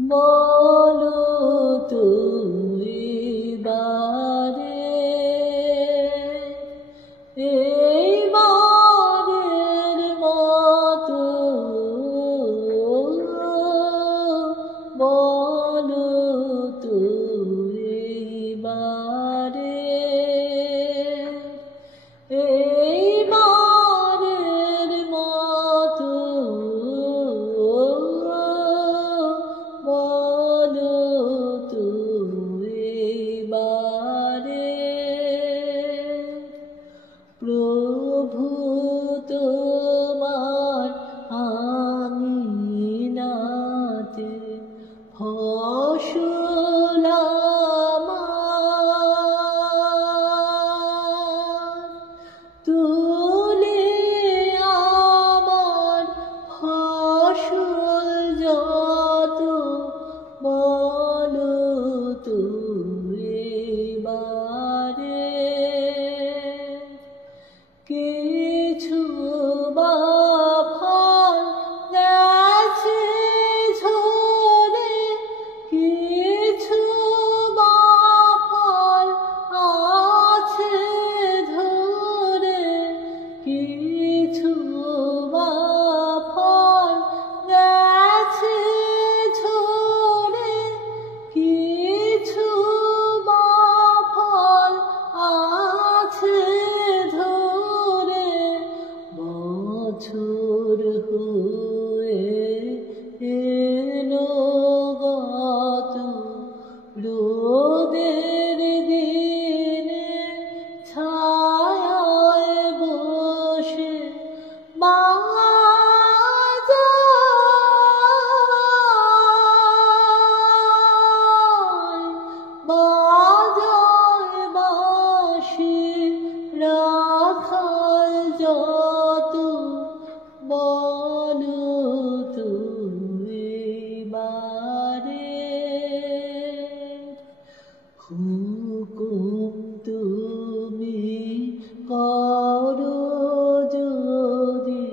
বলো তুমি বারে এইবারের মতো বলো তুমি বারে এইবারের মতো বলো তুমি বারে প্রভু তোমার আঙিনাতে ফসল আমার তুলে আমার ফসল যত বলো তুমি বারে কিছু বা ফল গেছে ঝরে কিছু বা ফল আছে ধরে কিছু বা ফল গেছে ঝরে কিছু বা ফল আছে ধরে বছর হয়ে এলো গত রোদের দিনে ছায়ায় বসে বাজায় বাঁশি রাখাল যত বলো তুমি বারে হুকুম তুমি করো যদি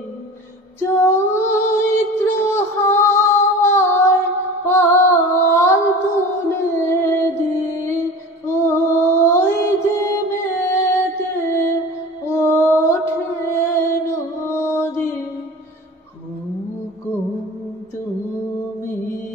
চৈত্র হাওয়ায় পাল তুলে দি ওই যে মেতে ওঠে নদী হুকুম তুমি